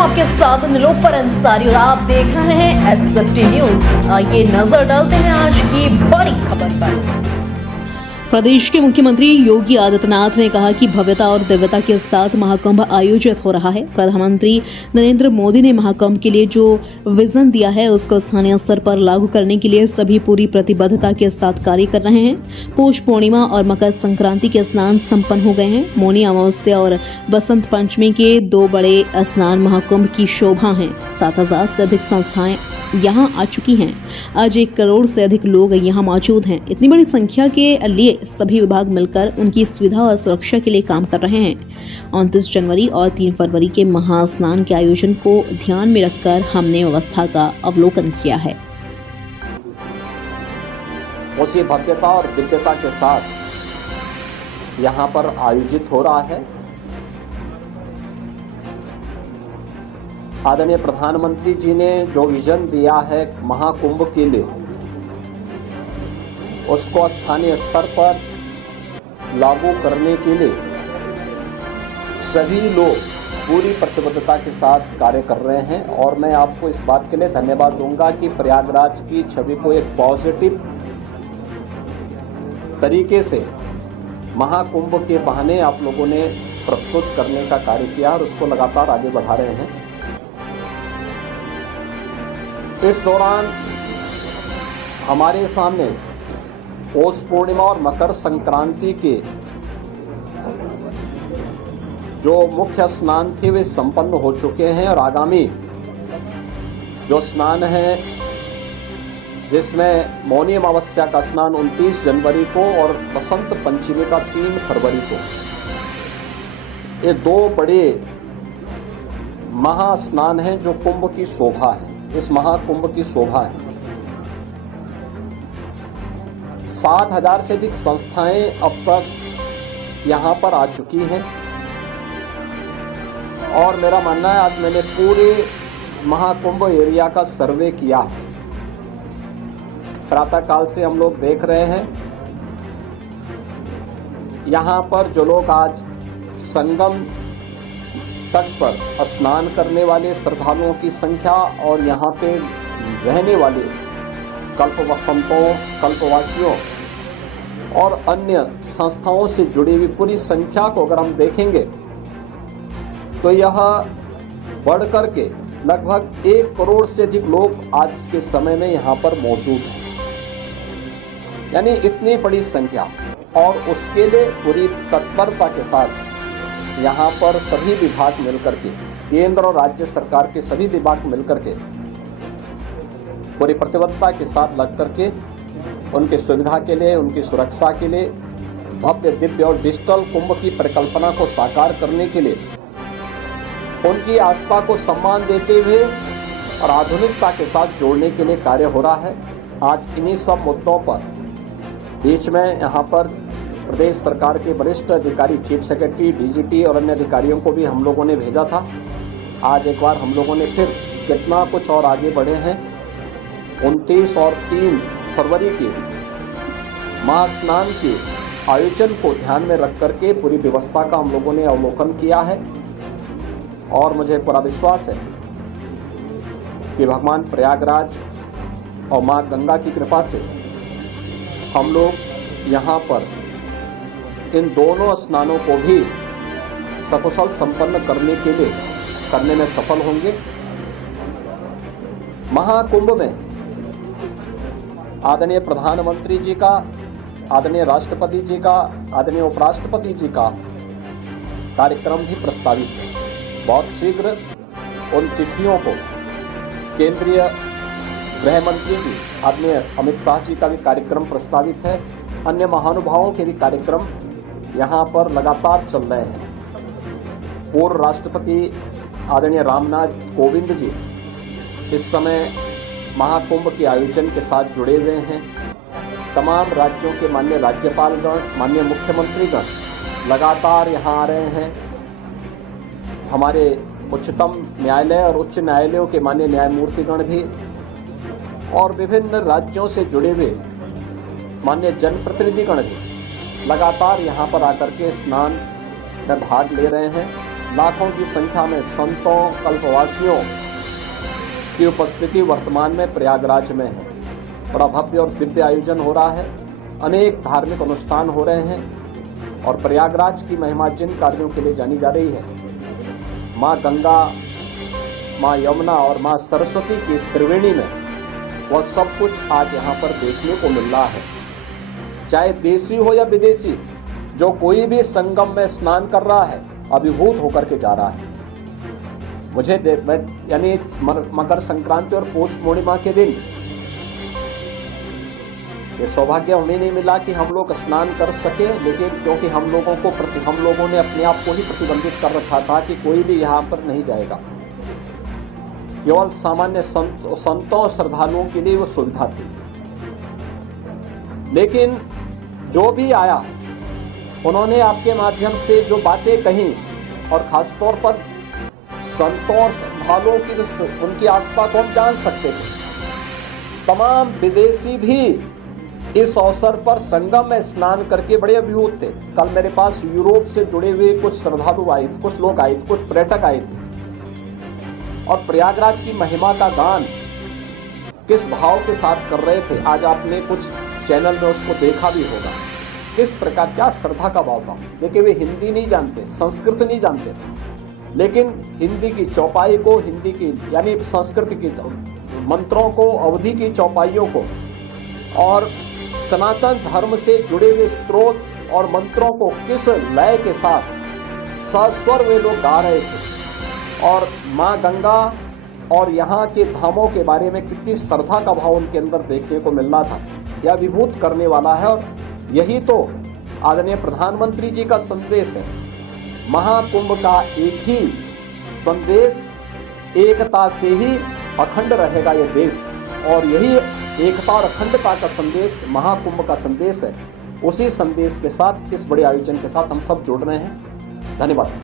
हूँ आपके साथ नीलोफर अंसारी और आप देख रहे हैं एसएफटी न्यूज। आइए नजर डालते हैं आज की बड़ी खबर पर। प्रदेश के मुख्यमंत्री योगी आदित्यनाथ ने कहा कि भव्यता और दिव्यता के साथ महाकुंभ आयोजित हो रहा है। प्रधानमंत्री नरेंद्र मोदी ने महाकुंभ के लिए जो विजन दिया है उसको स्थानीय स्तर पर लागू करने के लिए सभी पूरी प्रतिबद्धता के साथ कार्य कर रहे हैं। पौष पूर्णिमा और मकर संक्रांति के स्नान संपन्न हो गए हैं। मौनी अमावस्या और बसंत पंचमी के दो बड़े स्नान महाकुंभ की शोभा हैं। 7,000 से अधिक संस्थाएं यहाँ आ चुकी हैं। आज 1 करोड़ से अधिक लोग यहाँ मौजूद हैं। इतनी बड़ी संख्या के लिए सभी विभाग मिलकर उनकी सुविधा और सुरक्षा के लिए काम कर रहे हैं। 29 जनवरी और 3 फरवरी के महास्नान के आयोजन को ध्यान में रखकर हमने व्यवस्था का अवलोकन किया है। उसी भव्यता और दिव्यता के साथ यहाँ पर आयोजित हो रहा है। आदरणीय प्रधानमंत्री जी ने जो विजन दिया है महाकुंभ के लिए, उसको स्थानीय स्तर पर लागू करने के लिए सभी लोग पूरी प्रतिबद्धता के साथ कार्य कर रहे हैं। और मैं आपको इस बात के लिए धन्यवाद दूंगा कि प्रयागराज की छवि को एक पॉजिटिव तरीके से महाकुंभ के बहाने आप लोगों ने प्रस्तुत करने का कार्य किया और उसको लगातार आगे बढ़ा रहे हैं। इस दौरान हमारे सामने पौष पूर्णिमा और मकर संक्रांति के जो मुख्य स्नान थे वे संपन्न हो चुके हैं और आगामी जो स्नान है जिसमें मौनी अमावस्या का स्नान 29 जनवरी को और बसंत पंचमी का 3 फरवरी को, ये 2 बड़े महास्नान हैं जो कुंभ की शोभा है। इस महाकुंभ की शोभा है। 7,000 से अधिक संस्थाएं अब तक यहाँ पर आ चुकी हैं और मेरा मानना है आज मैंने पूरे महाकुंभ एरिया का सर्वे किया है। प्रातः काल से हम लोग देख रहे हैं यहाँ पर जो लोग आज संगम तट पर स्नान करने वाले श्रद्धालुओं की संख्या और यहाँ पे रहने वाले कल्पवसंतों, कल्पवासियों और अन्य संस्थाओं से जुड़ी हुई पूरी संख्या को अगर हम देखेंगे तो यह बढ़ करके लगभग 1 करोड़ से अधिक लोग आज के समय में यहाँ पर मौजूद हैं। यानी इतनी बड़ी संख्या, और उसके लिए पूरी तत्परता के साथ यहाँ पर सभी विभाग मिलकर के, केंद्र और राज्य सरकार के सभी विभाग मिलकर के पूरी प्रतिबद्धता के साथ लग करके उनकी सुविधा के लिए, उनकी सुरक्षा के लिए, भव्य दिव्य और डिजिटल कुंभ की परिकल्पना को साकार करने के लिए, उनकी आस्था को सम्मान देते हुए और आधुनिकता के साथ जोड़ने के लिए कार्य हो रहा है। आज इन्हीं सब मुद्दों पर बीच में यहाँ पर प्रदेश सरकार के वरिष्ठ अधिकारी, चीफ सेक्रेटरी, डीजीपी और अन्य अधिकारियों को भी हम लोगों ने भेजा था। आज एक बार हम लोगों ने फिर कितना कुछ और आगे बढ़े हैं। 29 और 3 फरवरी के महास्नान के आयोजन को ध्यान में रख करके पूरी व्यवस्था का हम लोगों ने अवलोकन किया है और मुझे पूरा विश्वास है कि भगवान प्रयागराज और माँ गंगा की कृपा से हम लोग यहाँ पर इन दोनों स्नानों को भी सकुशल संपन्न करने में सफल होंगे। महाकुंभ में आदरणीय प्रधानमंत्री जी का, आदरणीय राष्ट्रपति जी का, आदरणीय उपराष्ट्रपति जी का कार्यक्रम भी प्रस्तावित है। बहुत शीघ्र उन तिथियों को केंद्रीय गृह मंत्री जी आदरणीय अमित शाह जी का भी कार्यक्रम प्रस्तावित है। अन्य महानुभावों के भी कार्यक्रम यहाँ पर लगातार चल रहे हैं। पूर्व राष्ट्रपति आदरणीय रामनाथ कोविंद जी इस समय महाकुंभ के आयोजन के साथ जुड़े हुए हैं। तमाम राज्यों के माननीय राज्यपालगण, माननीय मुख्यमंत्रीगण लगातार यहाँ आ रहे हैं। हमारे उच्चतम न्यायालय और उच्च न्यायालयों के माननीय न्यायमूर्तिगण भी और विभिन्न राज्यों से जुड़े हुए माननीय जनप्रतिनिधिगण भी लगातार यहाँ पर आकर के स्नान में भाग ले रहे हैं। लाखों की संख्या में संतों कल्पवासियों की उपस्थिति वर्तमान में प्रयागराज में है। बड़ा भव्य और दिव्य आयोजन हो रहा है, अनेक धार्मिक अनुष्ठान हो रहे हैं और प्रयागराज की महिमा जिन कार्यों के लिए जानी जा रही है, माँ गंगा, माँ यमुना और माँ सरस्वती की इस त्रिवेणी में वह सब कुछ आज यहाँ पर देखने को मिल रहा है। चाहे देशी हो या विदेशी, जो कोई भी संगम में स्नान कर रहा है अभिभूत होकर के जा रहा है। मुझे यानी मकर संक्रांति और पौष पूर्णिमा के दिन ये सौभाग्य हमें नहीं मिला कि हम लोग स्नान कर सके, लेकिन क्योंकि हम लोगों ने अपने आप को ही प्रतिबंधित कर रखा था कि कोई भी यहाँ पर नहीं जाएगा। केवल सामान्य संतों श्रद्धालुओं के लिए वो सुविधा थी। लेकिन जो भी आया उन्होंने आपके माध्यम से जो बातें कही और खासतौर पर संतों और श्रद्धालुओं की उनकी आस्था को हम जान सकते थे। तमाम विदेशी भी इस अवसर पर संगम में स्नान करके बड़े अभिभूत थे। कल मेरे पास यूरोप से जुड़े हुए कुछ श्रद्धालु आए थे, कुछ लोग आए थे, कुछ पर्यटक आए थे और प्रयागराज की महिमा का गान किस भाव के साथ कर रहे थे। आज आपने कुछ चैनल में उसको देखा भी होगा, किस प्रकार क्या श्रद्धा का भाव था। देखिए, वे हिंदी नहीं जानते, संस्कृत नहीं जानते, लेकिन हिंदी की चौपाई को, हिंदी की यानी संस्कृत की मंत्रों को, अवधि की चौपाइयों को और सनातन धर्म से जुड़े हुए स्त्रोत और मंत्रों को किस लय के साथ सस्वर वे लोग गा रहे थे और माँ गंगा और यहाँ के धामों के बारे में कितनी श्रद्धा का भाव उनके अंदर देखने को मिल रहा था। यह विभूत करने वाला है और यही तो आदरणीय प्रधानमंत्री जी का संदेश है। महाकुंभ का एक ही संदेश, एकता से ही अखंड रहेगा यह देश, और यही एकता और अखंडता का संदेश महाकुंभ का संदेश है। उसी संदेश के साथ इस बड़े आयोजन के साथ हम सब जुड़ रहे हैं। धन्यवाद।